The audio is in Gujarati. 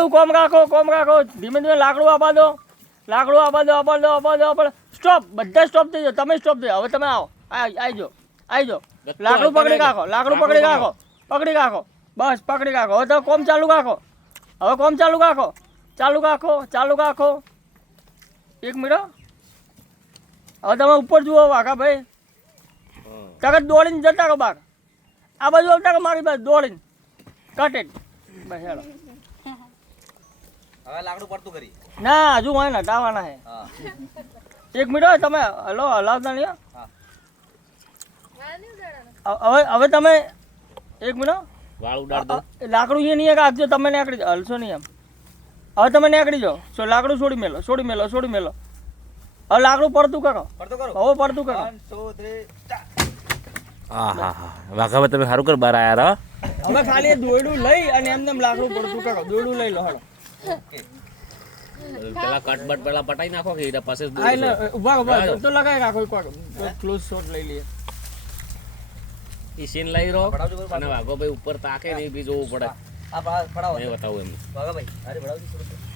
ચાલુ કોમ રાખો ધીમે ધીમે લાકડું આપવા દો સ્ટોપ બધા સ્ટોપ થઈ જાઓ તમે સ્ટોપ થઈ જાઓ હવે તમે આવો આવી જાઓ લાકડું પકડી રાખો બસ પકડી રાખો હવે તો કોમ ચાલુ રાખો 1 મિનિટ હવે તમે ઉપર જુઓ વાઘા ભાઈ તરત દોડીને જતા રહો બાર આ બાજુ આવતા રહો મારી બાજુ દોડીને કટેડ બસ હેલો હવે લાકડું પડતું કરી ના હજુ હોય ને ટાવાના હે 1 મિનિટ તમે હલાવતા નહીં હવે તમે 1 મિનિટ લાકડું અહીંયા નહીં રાખજો તમે નીકળી જાઓ હલશો નહીં એમ હવે તમે નીકળી જાઓ લાકડું છોડી મેલો હવે લાકડું પડતું કરો હવે પડતું કરો 1 2 3 આહા વાઘાભાઈ તમે સારું કર બાર આયા હવે ખાલી દોયડું લઈ અને એમને લાકડું પડતું કરો દોયડું લઈ લો હાલો પેલા કટબટ પેલા પટાઈ નાખો કે એના પાસે ઉભા તો લગાવી રાખો એક વાર ક્લોઝ શોટ લઈ લઈએ ઈ સીન લઈ રહ્યો અને વાઘો ભાઈ ઉપર તાકે નહીં બી જોવું પડે આ પડાવો નહીં બતાવું એમ ભાગા ભાઈ અરે ભડાવજો